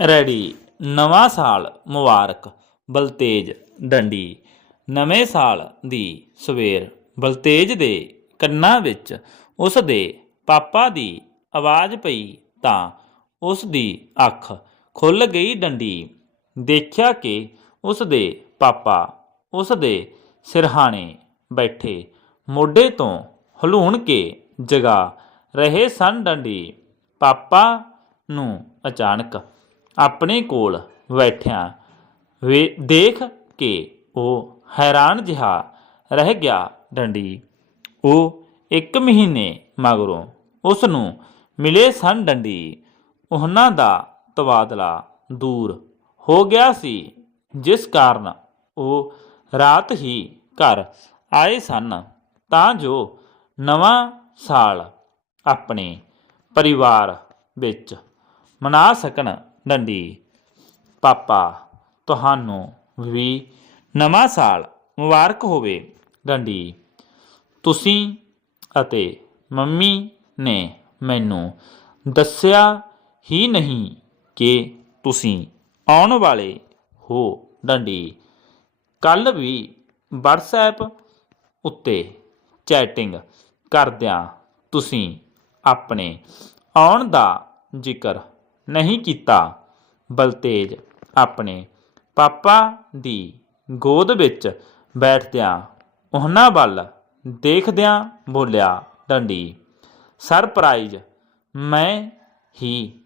Ready. ਨਵਾਂ ਸਾਲ ਮੁਬਾਰਕ, ਬਲਤੇਜ ਡੰਡੀ। ਨਵੇਂ ਸਾਲ ਦੀ ਸਵੇਰ, ਬਲਤੇਜ ਦੇ ਕੰਨਾਂ ਵਿੱਚ ਉਸ ਦੇ ਪਾਪਾ ਦੀ ਆਵਾਜ਼ ਪਈ ਤਾਂ ਉਸ ਦੀ ਅੱਖ ਖੁੱਲ ਗਈ ਡੰਡੀ। ਦੇਖਿਆ ਕਿ ਉਸ ਦੇ ਪਾਪਾ ਉਸ ਦੇ ਸਿਰਹਾਣੇ ਬੈਠੇ ਮੋਢੇ ਤੋਂ ਹਲੂਣ ਕੇ ਜਗਾ ਰਹੇ ਸਨ ਡੰਡੀ। ਪਾਪਾ ਨੂੰ ਅਚਾਨਕ ਆਪਣੇ ਕੋਲ ਬੈਠਿਆਂ ਵੇ ਦੇਖ ਕੇ ਉਹ ਹੈਰਾਨ ਜਿਹਾ ਰਹਿ ਗਿਆ ਡੰਡੀ। ਉਹ ਇੱਕ ਮਹੀਨੇ ਮਗਰੋਂ ਉਸ ਨੂੰ ਮਿਲੇ ਸਨ ਡੰਡੀ। ਉਹਨਾਂ ਦਾ ਤਬਾਦਲਾ ਦੂਰ ਹੋ ਗਿਆ ਸੀ, ਜਿਸ ਕਾਰਨ ਉਹ ਰਾਤ ਹੀ ਘਰ ਆਏ ਸਨ। ਤਾਂ ਜੋ ਨਵਾਂ ਸਾਲ ਆਪਣੇ ਪਰਿਵਾਰ ਵਿੱਚ ਮਨਾ ਸਕਣ ਡੰਡੀ। ਪਾਪਾ, ਤੁਹਾਨੂੰ ਵੀ ਨਵਾਂ ਸਾਲ ਮੁਬਾਰਕ ਹੋਵੇ ਡੰਡੀ। ਤੁਸੀਂ ਅਤੇ ਮੰਮੀ ਨੇ ਮੈਨੂੰ ਦੱਸਿਆ ਹੀ ਨਹੀਂ ਕਿ ਤੁਸੀਂ ਆਉਣ ਵਾਲੇ ਹੋ ਡੰਡੀ। ਕੱਲ ਵੀ WhatsApp ਉੱਤੇ ਚੈਟਿੰਗ ਕਰਦਿਆਂ ਤੁਸੀਂ ਆਪਣੇ ਆਉਣ ਦਾ ਜ਼ਿਕਰ ਨਹੀਂ ਕੀਤਾ। ਬਲਤੇਜ ਆਪਣੇ ਪਾਪਾ ਦੀ ਗੋਦ ਵਿੱਚ ਬੈਠਦਿਆਂ ਉਹਨਾਂ ਵੱਲ ਦੇਖਦਿਆਂ ਬੋਲਿਆ, ਡੰਡੀ, ਸਰਪ੍ਰਾਈਜ਼ ਮੈਂ ਹੀ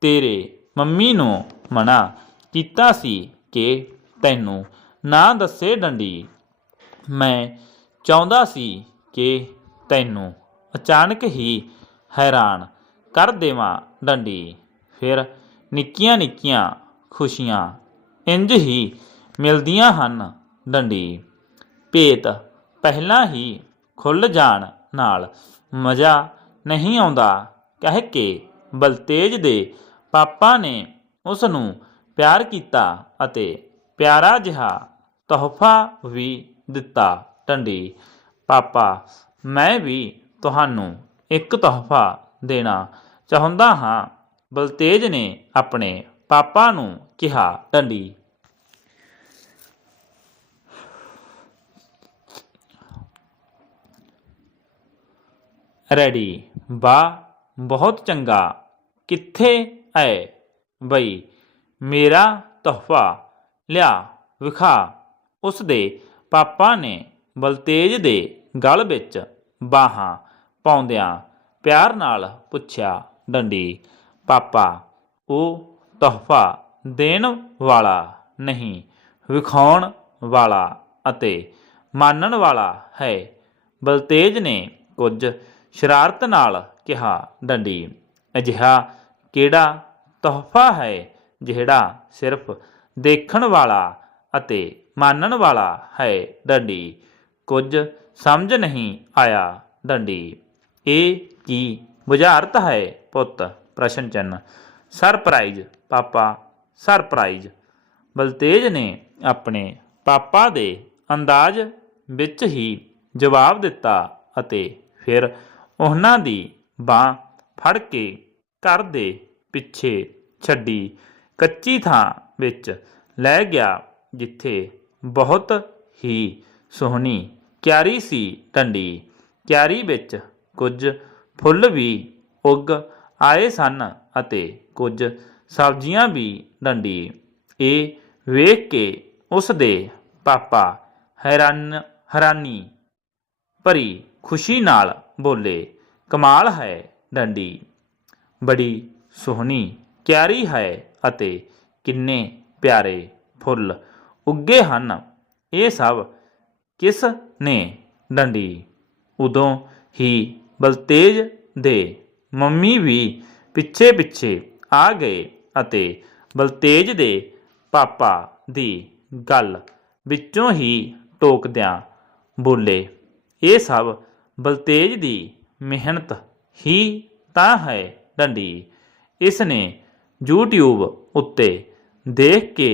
ਤੇਰੇ ਮੰਮੀ ਨੂੰ ਮਨਾ ਕੀਤਾ ਸੀ ਕਿ ਤੈਨੂੰ ਨਾ ਦੱਸੇ, ਡੰਡੀ। ਮੈਂ ਚਾਹੁੰਦਾ ਸੀ ਕਿ ਤੈਨੂੰ ਅਚਾਨਕ ਹੀ ਹੈਰਾਨ ਕਰ ਦੇਵਾਂ, ਡੰਡੀ। ਫਿਰ ਨਿੱਕੀਆਂ ਨਿੱਕੀਆਂ ਖੁਸ਼ੀਆਂ ਇੰਜ ਹੀ ਮਿਲਦੀਆਂ ਹਨ ਡੰਡੀ। ਭੇਤ ਪਹਿਲਾਂ ਹੀ ਖੁੱਲ ਜਾਣ ਨਾਲ ਮਜ਼ਾ ਨਹੀਂ ਆਉਂਦਾ। ਕਹਿ ਕੇ ਬਲਤੇਜ ਦੇ ਪਾਪਾ ਨੇ ਉਸ ਨੂੰ ਪਿਆਰ ਕੀਤਾ ਅਤੇ ਪਿਆਰਾ ਜਿਹਾ ਤੋਹਫਾ ਵੀ ਦਿੱਤਾ ਟੰਡੀ ਪਾਪਾ, ਮੈਂ ਵੀ ਤੁਹਾਨੂੰ ਇੱਕ ਤੋਹਫਾ ਦੇਣਾ ਚਾਹੁੰਦਾ ਹਾਂ। ਬਲਤੇਜ ਨੇ ਆਪਣੇ ਪਾਪਾ ਨੂੰ ਕਿਹਾ, ਡੰਡੀ, ਰੈਡੀ ਬਾ ਬਹੁਤ ਚੰਗਾ। ਕਿੱਥੇ ਹੈ ਬਈ, ਮੇਰਾ ਤੋਹਫਾ ਲਿਆ, ਵਿਖਾ। ਉਸ ਦੇ ਪਾਪਾ ਨੇ ਬਲਤੇਜ ਦੇ ਗਲ ਵਿੱਚ ਬਾਹਾਂ ਪਾਉਂਦਿਆਂ ਪਿਆਰ ਨਾਲ ਪੁੱਛਿਆ, ਡੰਡੀ ਪਾਪਾ, ਉਹ ਤੋਹਫਾ ਦੇਣ ਵਾਲਾ ਨਹੀਂ, ਵਿਖਾਉਣ ਵਾਲਾ ਅਤੇ ਮਾਨਣ ਵਾਲਾ ਹੈ। ਬਲਤੇਜ ਨੇ ਕੁਝ ਸ਼ਰਾਰਤ ਨਾਲ ਕਿਹਾ, ਡੰਡੀ, ਅਜਿਹਾ ਕਿਹੜਾ ਤੋਹਫਾ ਹੈ ਜਿਹੜਾ ਸਿਰਫ ਦੇਖਣ ਵਾਲਾ ਅਤੇ ਮਾਨਣ ਵਾਲਾ ਹੈ, ਡੰਡੀ? ਕੁਝ ਸਮਝ ਨਹੀਂ ਆਇਆ, ਡੰਡੀ। ਇਹ ਕੀ ਬੁਝਾਰਤ ਹੈ, ਪੁੱਤ? ਪ੍ਰਸ਼ਨ ਚਿੰਨ੍ਹ ਸਰਪ੍ਰਾਈਜ਼, ਪਾਪਾ, ਸਰਪ੍ਰਾਈਜ਼। ਬਲਤੇਜ ਨੇ ਆਪਣੇ ਪਾਪਾ ਦੇ ਅੰਦਾਜ਼ ਵਿੱਚ ਹੀ ਜਵਾਬ ਦਿੱਤਾ ਅਤੇ ਫਿਰ ਉਹਨਾਂ ਦੀ ਬਾਹ ਫੜ ਕੇ ਘਰ ਦੇ ਪਿੱਛੇ ਛੱਡੀ। ਕੱਚੀ ਥਾਂ ਵਿੱਚ ਲੈ ਗਿਆ, ਜਿੱਥੇ ਬਹੁਤ ਹੀ ਸੋਹਣੀ ਕਿਆਰੀ ਸੀ ਟੰਡੀ। ਕਿਆਰੀ ਵਿੱਚ ਕੁਝ ਫੁੱਲ ਵੀ ਉੱਗ ਆਏ ਸਨ ਅਤੇ ਕੁਝ ਸਬਜ਼ੀਆਂ ਵੀ ਡੰਡੀ। ਇਹ ਵੇਖ ਕੇ ਉਸ ਦੇ ਪਾਪਾ ਹੈਰਾਨ ਹੈਰਾਨੀ ਭਰੀ ਖੁਸ਼ੀ ਨਾਲ ਬੋਲੇ, ਕਮਾਲ ਹੈ ਡੰਡੀ, ਬੜੀ ਸੋਹਣੀ, ਕਿਆਰੀ ਹੈ ਅਤੇ ਕਿੰਨੇ ਪਿਆਰੇ ਫੁੱਲ ਉੱਗੇ ਹਨ। ਇਹ ਸਭ ਕਿਸ ਨੇ ਡੰਡੀ? ਉਦੋਂ ਹੀ ਬਲਤੇਜ ਦੇ ਮੰਮੀ ਵੀ ਪਿੱਛੇ ਪਿੱਛੇ ਆ ਗਏ ਅਤੇ ਬਲਤੇਜ ਦੇ ਪਾਪਾ ਦੀ ਗੱਲ ਵਿੱਚੋਂ ਹੀ ਟੋਕਦਿਆਂ ਬੋਲੇ, ਇਹ ਸਭ ਬਲਤੇਜ ਦੀ ਮਿਹਨਤ ਹੀ ਤਾਂ ਹੈ ਡੰਡੀ। ਇਸ ਨੇ YouTube ਉੱਤੇ ਦੇਖ ਕੇ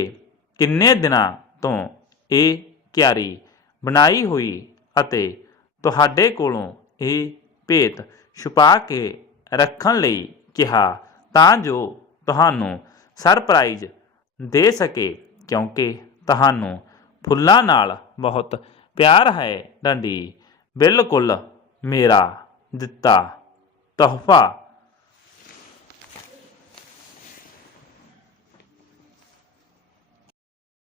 ਕਿੰਨੇ ਦਿਨਾਂ ਤੋਂ ਇਹ ਕਿਆਰੀ ਬਣਾਈ ਹੋਈ ਅਤੇ ਤੁਹਾਡੇ ਕੋਲੋਂ ਇਹ ਭੇਤ ਛੁਪਾ ਕੇ ਰੱਖਣ ਲਈ ਕਿਹਾ, ਤਾਂ ਜੋ ਤੁਹਾਨੂੰ ਸਰਪ੍ਰਾਈਜ਼ ਦੇ ਸਕੇ, ਕਿਉਂਕਿ ਤੁਹਾਨੂੰ ਫੁੱਲਾਂ ਨਾਲ ਬਹੁਤ ਪਿਆਰ ਹੈ ਡੰਡੀ। ਬਿਲਕੁਲ ਮੇਰਾ ਦਿੱਤਾ ਤੋਹਫਾ।